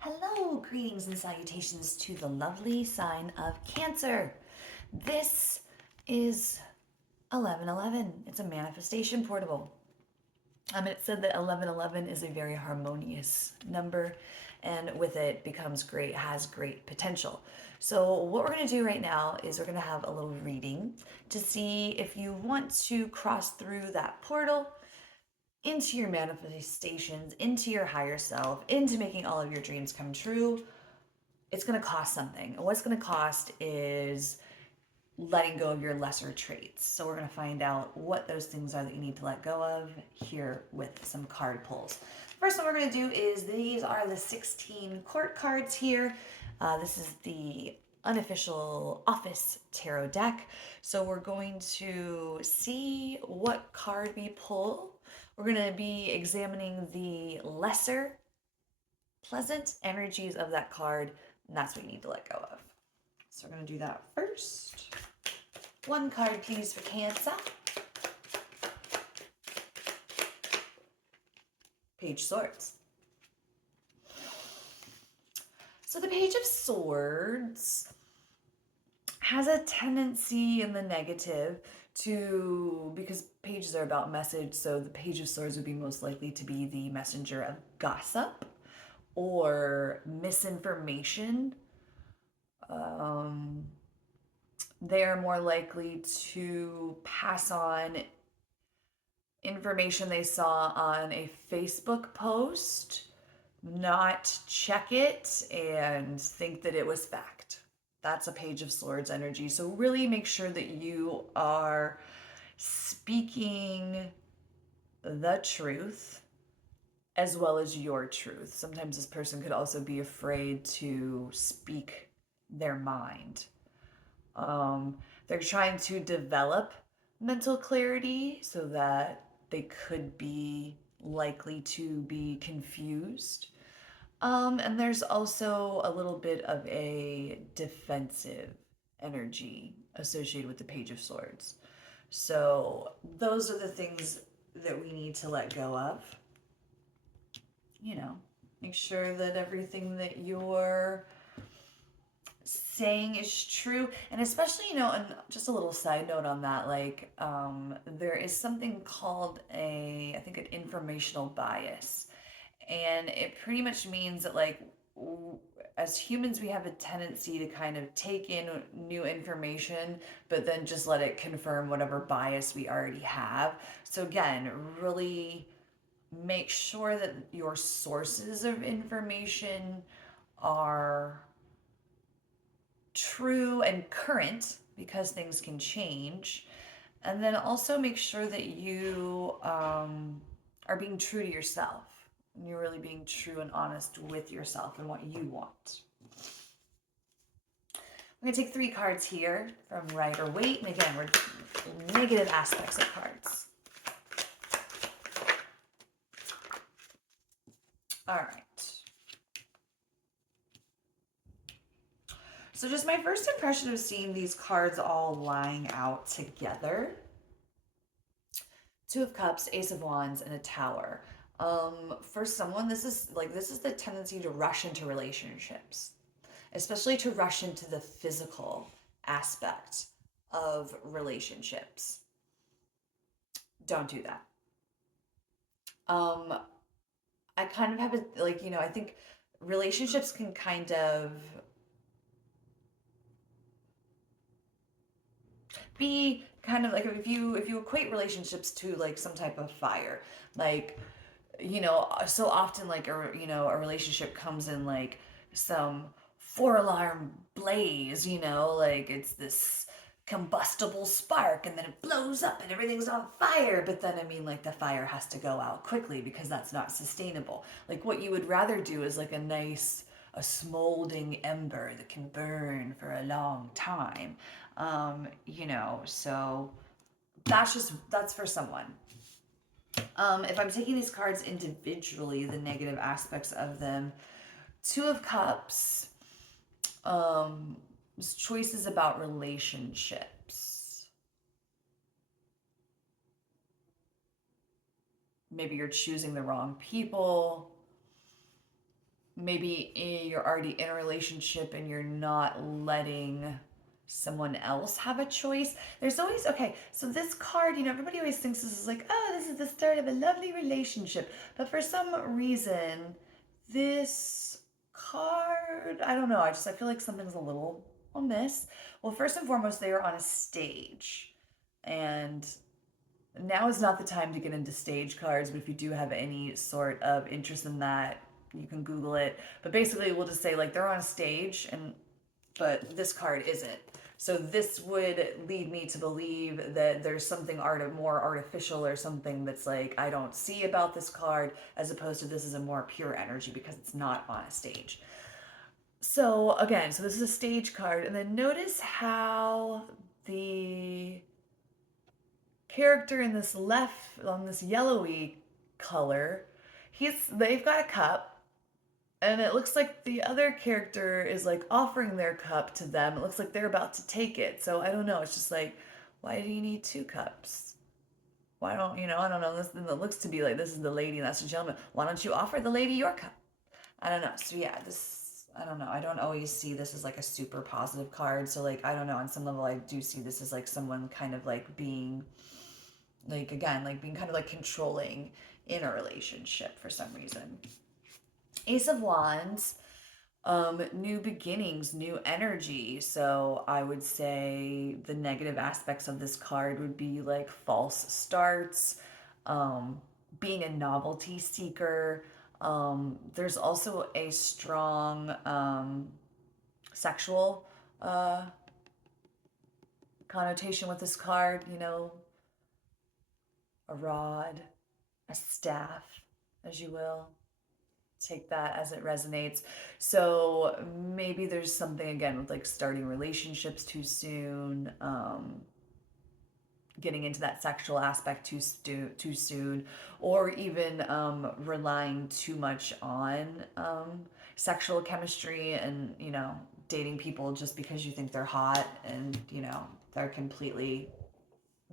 Hello, greetings and salutations to the lovely sign of Cancer. This is 1111. It's a manifestation portal. It said that 1111 is a very harmonious number, and with it becomes great, has great potential. So, what we're going to do right now is we're going to have a little reading to see if you want to cross through that portal into your manifestations, into your higher self, into making all of your dreams come true. It's going to cost something. And what's going to cost is letting go of your lesser traits. So we're going to find out what those things are that you need to let go of here with some card pulls. First one we're going to do is these are the 16 court cards here. This is the unofficial office tarot deck. So we're going to see what card we pull. We're going to be examining the lesser pleasant energies of that card, and that's what you need to let go of. So we're going to do that first. One card, please, for Cancer. Page Swords. So the Page of Swords has a tendency in the negative to, because pages are about message, so the Page of Swords would be most likely to be the messenger of gossip or misinformation. They are more likely to pass on information they saw on a Facebook post, not check it, and think that it was fact. That's a Page of Swords energy. So really make sure that you are speaking the truth as well as your truth. Sometimes this person could also be afraid to speak their mind. They're trying to develop mental clarity so that they could be likely to be confused. And there's also a little bit of a defensive energy associated with the Page of Swords. So those are the things that we need to let go of. Make sure that everything that you're saying is true, and especially, and just a little side note on that, there is something called I think an informational bias, and it pretty much means that as humans we have a tendency to kind of take in new information but then just let it confirm whatever bias we already have. So again, really make sure that your sources of information are true and current, because things can change. And then also make sure that you are being true to yourself. And you're really being true and honest with yourself and what you want. I'm going to take 3 cards here from Rider-Waite. And again, we're negative aspects of cards. All right. So just my first impression of seeing these cards all lying out together. 2 of Cups, Ace of Wands, and a Tower. For someone, this is the tendency to rush into relationships, especially to rush into the physical aspect of relationships. Don't do that. I kind of have I think relationships can kind of be kind of like, if you equate relationships to like some type of fire, so often a relationship comes in like some 4 alarm blaze, like it's this combustible spark and then it blows up and everything's on fire, but then the fire has to go out quickly because that's not sustainable. Like what you would rather do is like a smoldering ember that can burn for a long time. So that's for someone. If I'm taking these cards individually, the negative aspects of them, 2 of Cups, choices about relationships. Maybe you're choosing the wrong people. maybe you're already in a relationship and you're not letting someone else have a choice. There's always, okay, so this card, everybody always thinks this is like, oh, this is the start of a lovely relationship. But for some reason, this card, I don't know, I feel like something's a little amiss. Well, first and foremost, they are on a stage. And now is not the time to get into stage cards, but if you do have any sort of interest in that, you can Google it. But basically, we'll just say like they're on a stage, but this card isn't. So this would lead me to believe that there's something more artificial or something that's like I don't see about this card, as opposed to this is a more pure energy because it's not on a stage. So again, so this is a stage card, and then notice how the character in this left on this yellowy color, they've got a cup, and it looks like the other character is like offering their cup to them. It looks like they're about to take it. So I don't know. It's just like, why do you need two cups? Why don't I don't know. It looks to be like this is the lady and that's the gentleman. Why don't you offer the lady your cup? I don't know. So yeah, I don't know. I don't always see this as like a super positive card. So like I don't know. On some level, I do see this as like someone kind of like being like again like being kind of like controlling in a relationship for some reason. Ace of Wands, new beginnings, new energy. So I would say the negative aspects of this card would be like false starts, um, being a novelty seeker. There's also a strong sexual connotation with this card, a rod, a staff, as you will. Take that as it resonates. So maybe there's something again with like starting relationships too soon, getting into that sexual aspect too soon, or even relying too much on sexual chemistry and dating people just because you think they're hot and they're completely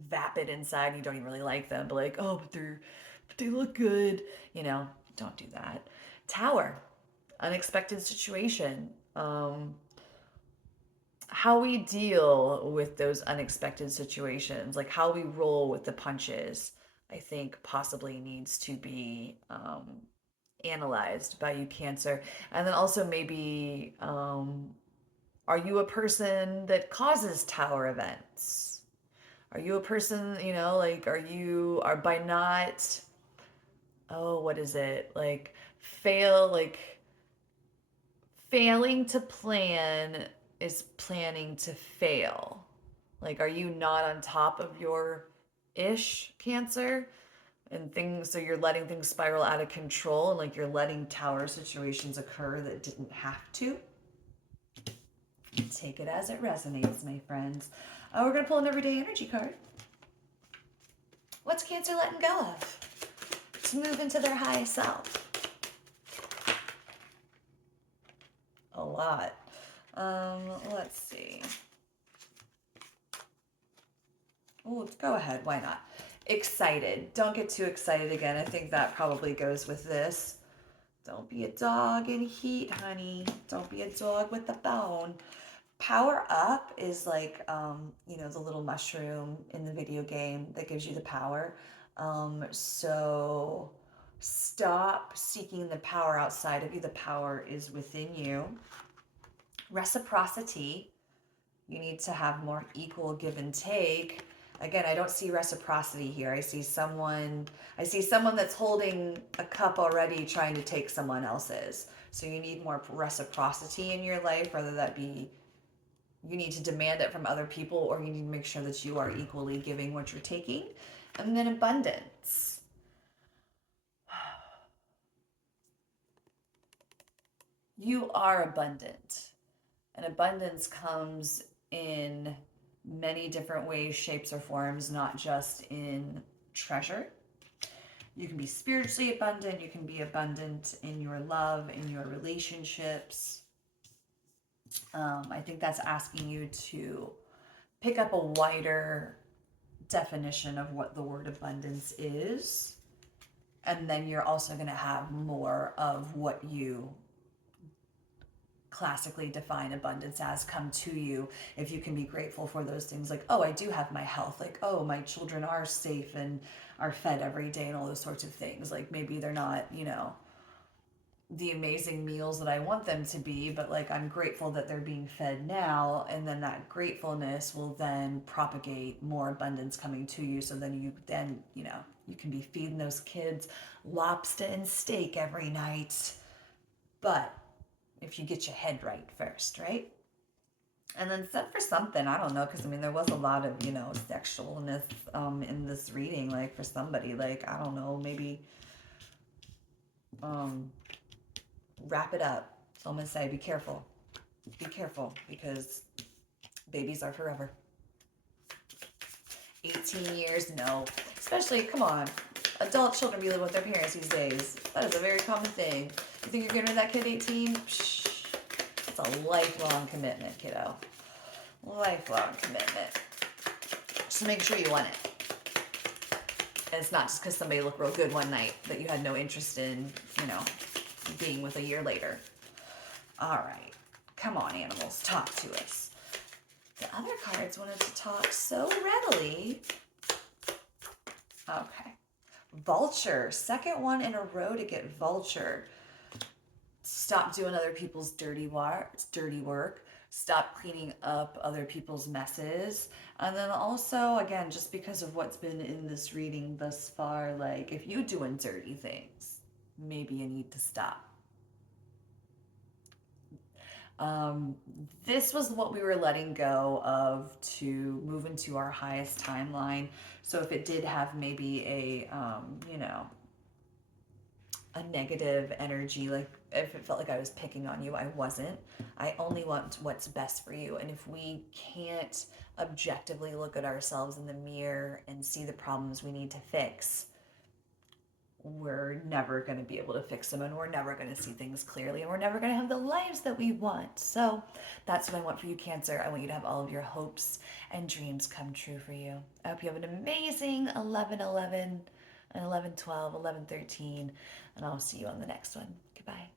vapid inside and you don't even really like them, but like, oh, but they look good, don't do that. Tower, unexpected situation. How we deal with those unexpected situations, like how we roll with the punches, I think possibly needs to be analyzed by you, Cancer. And then also maybe, are you a person that causes tower events? Are you a person, like, are by not, oh, what is it? Like, failing to plan is planning to fail. Like, are you not on top of your ish, Cancer? And things, so you're letting things spiral out of control and like you're letting tower situations occur that didn't have to. Take it as it resonates, my friends. We're going to pull an everyday energy card. What's Cancer letting go of to move into their highest self? A lot. Let's see. Oh, go ahead. Why not? Excited. Don't get too excited again. I think that probably goes with this. Don't be a dog in heat, honey. Don't be a dog with a bone. Power up is like, the little mushroom in the video game that gives you the power. So stop seeking the power outside of you. The power is within you. Reciprocity. You need to have more equal give and take. Again, I don't see reciprocity here. I see someone that's holding a cup already trying to take someone else's. So you need more reciprocity in your life, whether that be you need to demand it from other people or you need to make sure that you are equally giving what you're taking. And then abundance. You are abundant. And abundance comes in many different ways, shapes, or forms, not just in treasure. You can be spiritually abundant. You can be abundant in your love, in your relationships. I think that's asking you to pick up a wider definition of what the word abundance is. And then you're also going to have more of what you classically define abundance as come to you, if you can be grateful for those things, like, oh, I do have my health, like, oh, my children are safe and are fed every day and all those sorts of things. Like maybe they're not, the amazing meals that I want them to be, but like I'm grateful that they're being fed now, and then that gratefulness will then propagate more abundance coming to you. So then you can be feeding those kids lobster and steak every night. But if you get your head right first, right? And then set for something, I don't know, because I mean there was a lot of sexualness in this reading. Like for somebody, like I don't know, maybe um wrap it up. So I'm gonna say be careful, because babies are forever. 18 years, no, especially, come on, adult children be living with their parents these days. That is a very common thing. You think you're getting rid of that kid 18? Psh, it's a lifelong commitment, kiddo. Lifelong commitment. Just make sure you want it. And it's not just because somebody looked real good one night that you had no interest in, being with a year later. All right. Come on, animals. Talk to us. The other cards wanted to talk so readily. Okay. Vulture. Second one in a row to get vulture. Stop doing other people's dirty work. Stop cleaning up other people's messes. And then also, again, just because of what's been in this reading thus far, like if you're doing dirty things, maybe you need to stop. This was what we were letting go of to move into our highest timeline. So if it did have maybe a negative energy, like if it felt like I was picking on you, I wasn't. I only want what's best for you. And if we can't objectively look at ourselves in the mirror and see the problems we need to fix, we're never going to be able to fix them, and we're never going to see things clearly, and we're never going to have the lives that we want. So that's what I want for you, Cancer. I want you to have all of your hopes and dreams come true for you. I hope you have an amazing 11/11 and 11/12, 11/13, and I'll see you on the next one. Goodbye.